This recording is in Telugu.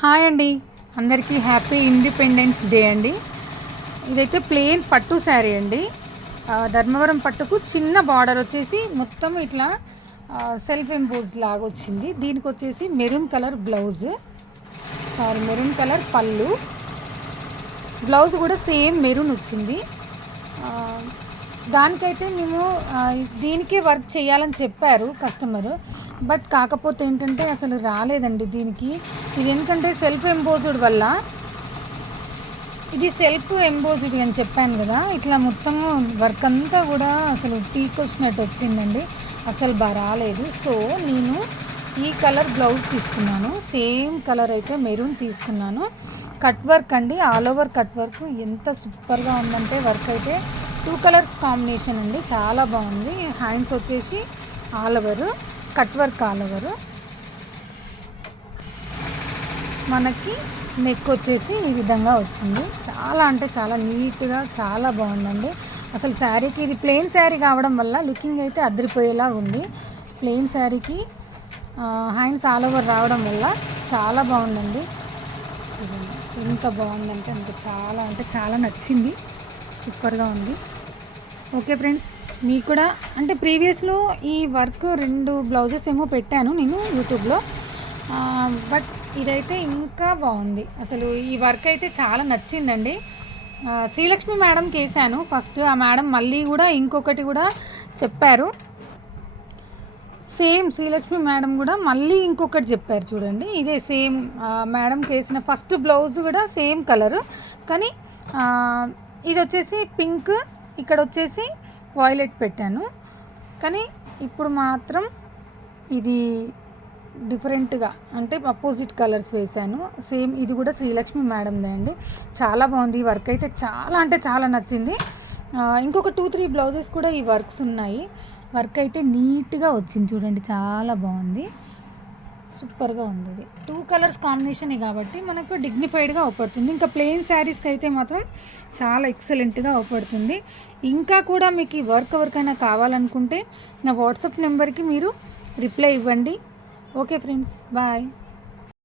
హాయ్ అండి, అందరికీ హ్యాపీ ఇండిపెండెన్స్ డే అండి. ఇదైతే ప్లెయిన్ పట్టు శారీ అండి. ధర్మవరం పట్టుకు చిన్న బార్డర్ వచ్చేసి మొత్తం ఇట్లా సెల్ఫ్ ఎంబోస్డ్ లాగా వచ్చింది. దీనికి వచ్చేసి maroon colour blouse, maroon colour పళ్ళు, బ్లౌజ్ కూడా సేమ్ మెరూన్ వచ్చింది. దానికైతే మేము దీనికే వర్క్ చేయాలని చెప్పారు కస్టమరు, బట్ కాకపోతే ఏంటంటే అసలు రాలేదండి దీనికి. ఇది ఎందుకంటే సెల్ఫ్ ఎంబోజ్డ్ వల్ల, ఇది సెల్ఫ్ ఎంబోజ్డ్ అని చెప్పాను కదా, ఇట్లా మొత్తము వర్క్ అంతా కూడా అసలు పీక్ వచ్చినట్టు వచ్చిందండి, అసలు బాగా రాలేదు. సో నేను ఈ కలర్ బ్లౌజ్ తీసుకున్నాను, సేమ్ కలర్ అయితే మెరూన్ తీసుకున్నాను. కట్ వర్క్ అండి, ఆల్ ఓవర్ కట్ వర్క్ ఎంత సూపర్గా ఉందంటే వర్క్ అయితే 2 కలర్స్ కాంబినేషన్ అండి, చాలా బాగుంది. హ్యాండ్స్ వచ్చేసి all over cut work, all over మనకి నెక్ వచ్చేసి ఈ విధంగా వచ్చింది. చాలా అంటే చాలా నీట్గా చాలా బాగుందండి. అసలు శారీకి ఇది ప్లెయిన్ శారీ కావడం వల్ల లుకింగ్ అయితే అదిరిపోయేలా ఉంది. ప్లెయిన్ శారీకి హ్యాండ్స్ ఆల్ ఓవర్ రావడం వల్ల చాలా బాగుందండి. చూడండి ఎంత బాగుందంటే అంత చాలా అంటే చాలా నచ్చింది, సూపర్గా ఉంది. ఓకే ఫ్రెండ్స్, మీకు కూడా అంటే ప్రీవియస్లో ఈ వర్క్ 2 బ్లౌజెస్ ఏమో పెట్టాను నేను యూట్యూబ్లో, బట్ ఇదైతే ఇంకా బాగుంది. అసలు ఈ వర్క్ అయితే చాలా నచ్చిందండి. శ్రీలక్ష్మి మేడంకి వేసాను ఫస్ట్, ఆ మేడం మళ్ళీ కూడా ఇంకొకటి కూడా చెప్పారు, సేమ్ శ్రీలక్ష్మి మేడం కూడా మళ్ళీ ఇంకొకటి చెప్పారు. చూడండి ఇదే సేమ్ మేడంకి వేసిన ఫస్ట్ బ్లౌజ్ కూడా సేమ్ కలరు, కానీ ఇది వచ్చేసి పింక్, ఇక్కడ వచ్చేసి వాయిలెట్ పెట్టాను, కానీ ఇప్పుడు మాత్రం ఇది డిఫరెంట్గా అంటే అపోజిట్ కలర్స్ వేశాను. సేమ్ ఇది కూడా శ్రీలక్ష్మి మేడందే అండి, చాలా బాగుంది. ఈ వర్క్ అయితే చాలా అంటే చాలా నచ్చింది. ఇంకొక 2-3 బ్లౌజెస్ కూడా ఈ వర్క్స్ ఉన్నాయి. వర్క్ అయితే నీట్గా వచ్చింది, చూడండి చాలా బాగుంది, సూపర్గా ఉంది. ఇది 2 కలర్స్ కాంబినేషన్ కాబట్టి మనకు డిగ్నిఫైడ్గా అవపడుతుంది. ఇంకా ప్లెయిన్ శారీస్కి అయితే మాత్రం చాలా ఎక్సలెంట్గా అవపడుతుంది. ఇంకా కూడా మీకు ఈ వర్క్ ఎవరికైనా కావాలనుకుంటే నా వాట్సాప్ నెంబర్కి మీరు రిప్లై ఇవ్వండి. Okay friends, bye.